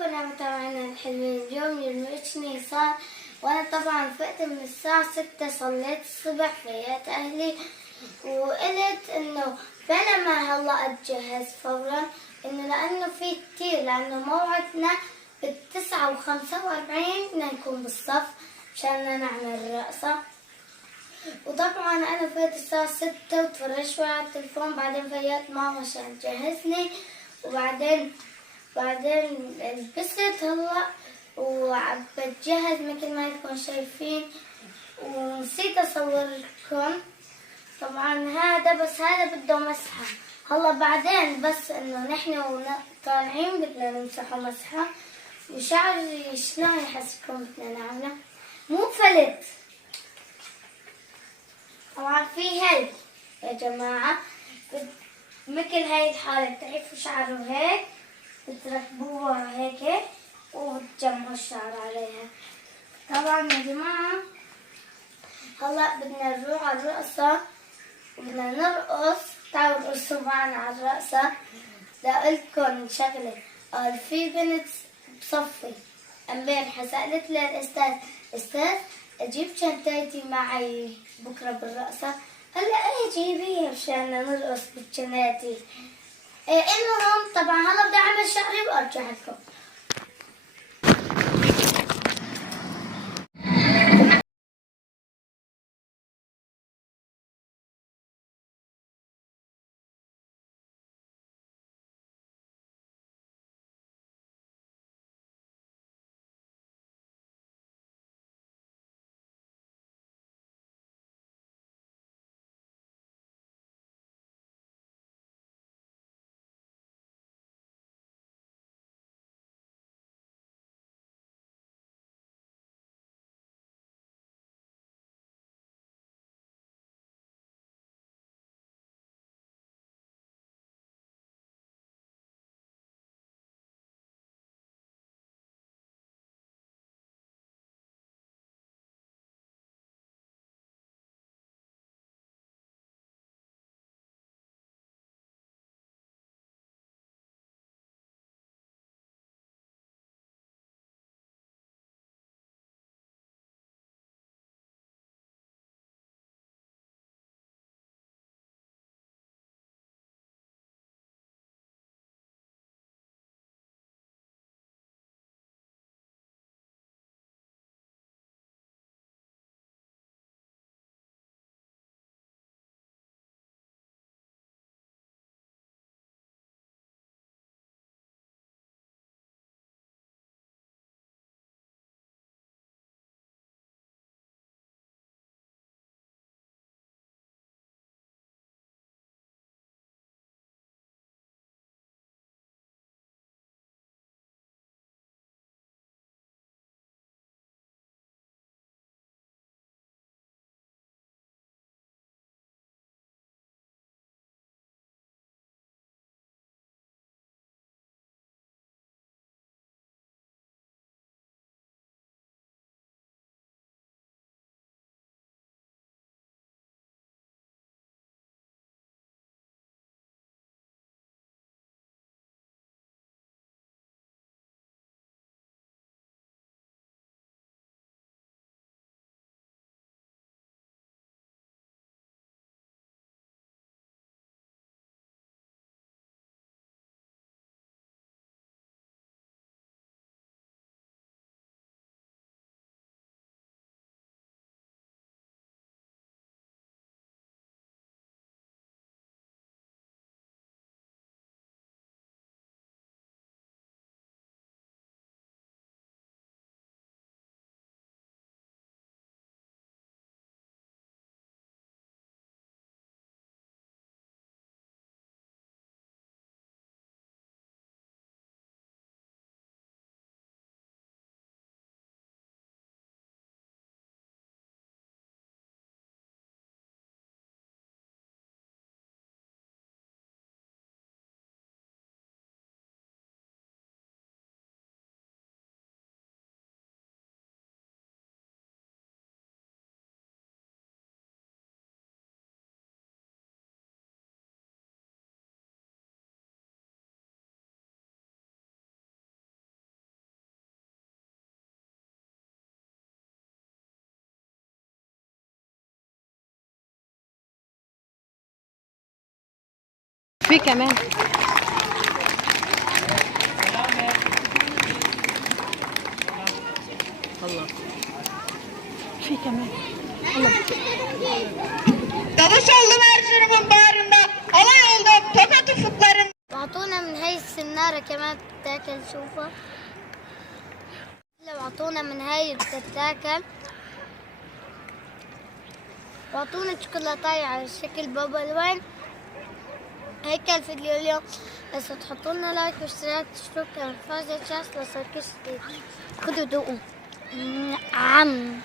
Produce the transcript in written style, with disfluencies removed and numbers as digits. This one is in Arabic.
عليكم يا متابعينا الحلوين. اليوم يوم نيسان، وانا طبعا فقت من الساعة 6 صليت الصبح فيات اهلي، وقلت انه بينما هلا اتجهز فورا انه لانه في كتير، لانه موعدنا ب9:45 بدنا نكون بالصف مشان نعمل رقصة. وطبعا انا فات الساعة 6 وتفرجت شوي على التلفون، بعدين فيات ماما عشان تجهزني، وبعدين لبست هلا وعم بتجهز مثل ما انكم شايفين، ونسيت اصور لكم. طبعا هذا بده مسحة هلا بعدين، بس انه نحن طالعين بدنا نمسحه مسحة. وشعري شلون يحسكم بدنا نعمله؟ مو فلت. طبعا في هي يا جماعة مثل هاي الحالة، تعرفوا شعره هيك بتركبوها هيك وتجمعوا الشعر عليها. طبعا يا جماعة هلا بدنا نروح على الرقصة وبدنا نرقص. تعالوا ارقصوا معنا على الرقصة. بدي اقولكم شغلة، قال في بنت بصفي امبارحة سألت لي استاذ اجيب شنطتي معي بكرة بالرقصة؟ قال لي ايه جيبيها مشان نرقص بالشناتي. المهم طبعا هلا بدي اعمل شعري وارجع لكم. في كمان. الله، في كمان. Allah. Dadaş oldum Erzurum'un bağrında. Alay oldum Tokat ufuklarında. وأعطونا من هاي السنارة كمان بتتاكل شوفها. لو أعطونا من هاي بتتاكل. وأعطونا شوكولاتاية على شكل بابا الوين. هيك الفيديو اليوم. بس تحطوا لنا لايك واشتراك تشتركوا في الفازة شاس لو صار كل جديد. خدوا دوقوا. عم